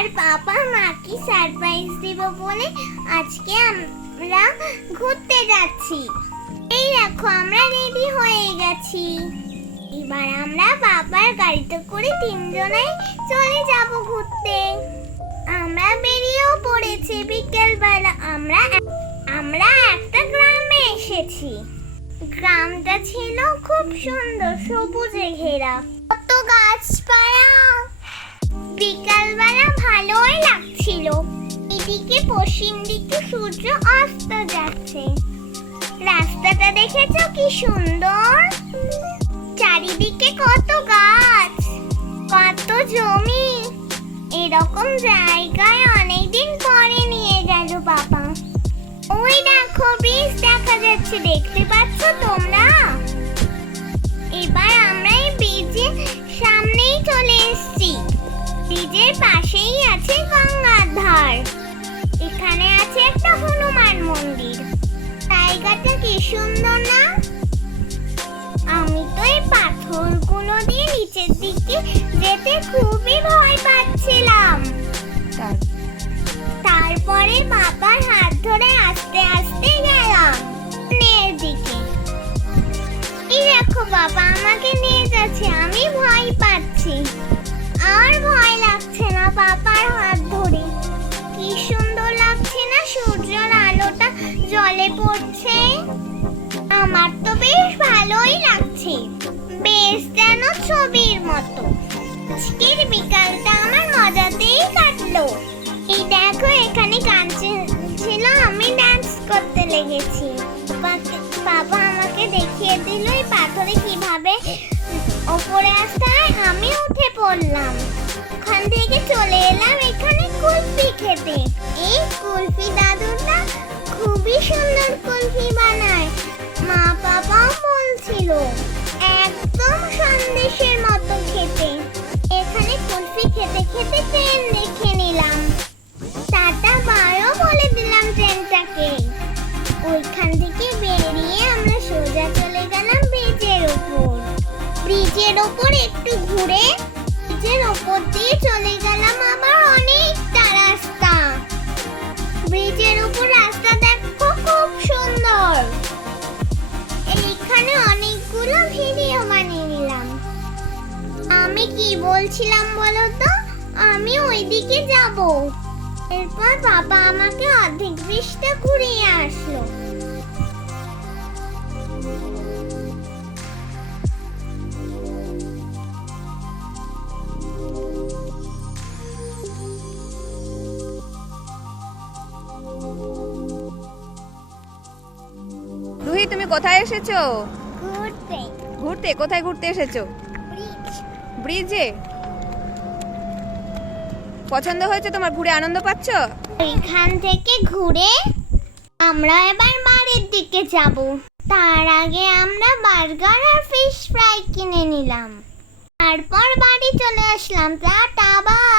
আর পাপা মাকে সারপ্রাইজ দিব বলে আজকে আমরা ঘুরতে যাচ্ছি। এই দেখো আমরা রেডি হয়ে গেছি। এবার আমরা বাবার গাড়িতে করে তিনজনে চলে যাব ঘুরতে। আমরা বেরিয়েও পড়েছি। বিকেলবেলা আমরা একটা গ্রামে এসেছি। গ্রামটা ছিল খুব সুন্দর, সবুজে ঘেরা, কত গাছপালা। বিকালবেলা ভালোই লাগছিল। এদিকে পশ্চিম দিকে সূর্য অস্ত যাচ্ছে। রাস্তাটা দেখেছো কি সুন্দর? চারিদিকে কত গাছ, কত জমি। এরকম জায়গায় অনেকদিন পরে নিয়ে গেল বাবা। ওই দেখো ব্রিজ দেখা যাচ্ছে, দেখতে পাচ্ছ তোমরা? এবার আমরা এই ব্রিজের সামনেই চলে এসেছি। ব্রিজের পাশেই আছে গঙ্গার ধার। এখানে আছে একটা হনুমান মন্দির। জায়গাটা কি সুন্দর না? আমি তো এই পাথরগুলো দিয়ে নিচের দিকে যেতে খুবই ভয় পাচ্ছিলাম। তারপরে বাবার হাত ধরে আস্তে আস্তে গেলাম সামনের দিকে। এই দেখো বাবা আমাকে নিয়ে যাচ্ছে, আমি ভয় পাচ্ছি। আর ভয় লাগছে না বাবার হাত ধরে। কি সুন্দর লাগছে না সূর্যের আলোটা জলে পড়ছে। আমার তো বেশ ভালোই লাগছে, বেশ যেন ছবির মতো। আজকের বিকালটা আমার মজাতেই কাটলো। এই দেখো এখানে গান ছিল, আমি ডান্স করতে লেগেছি। বাবা আমাকে দেখিয়ে দিল এই পাথরে কিভাবে ওপরে আসতে হয়। আমি উঠে পড়লাম। ওখান থেকে চলে এলাম এখানে কুলফি খেতে। এই কুলফি দাদুটা খুবই সুন্দর কুলফি বানায়। মা বাবাও বলছিল একদম সন্দেশের মতো খেতে। এখানে কুলফি খেতে খেতে ট্রেন দেখে নিলাম। টাটা বারও বলে দিলাম ট্রেনটাকে। ওইখান থেকে বেরিয়ে আমরা সোজা চলে গেলাম ব্রিজের উপর। ব্রিজের ওপর একটু ঘুরে ব্রিজের ওপর দিয়ে চলে গেলাম আবার অনেকটা রাস্তা। ব্রিজের উপর রাস্তা দেখো খুব সুন্দর। এইখানে অনেকগুলো ভিডিও বানিয়ে নিলাম। আমি কি বলছিলাম বলো তো? আমি ওইদিকে যাব। এরপর বাবা আমাকে অর্ধেক ব্রিজটা ঘুরিয়ে আসলো। রুহি তুমি কোথায় এসেছো? ঘুরতে। ঘুরতে? কোথায় ঘুরতে এসেছো? ব্রিজ। ব্রিজে? পছন্দ হয়েছে তোমার? ঘুরে আনন্দ পাচ্ছো? এখান থেকে ঘুরে আমরা এবার বাড়ির দিকে যাব। তার আগে আমরা বার্গার আর ফিশ ফ্রাই কিনে নিলাম। তারপর বাড়ি চলে আসলাম। Tata bye.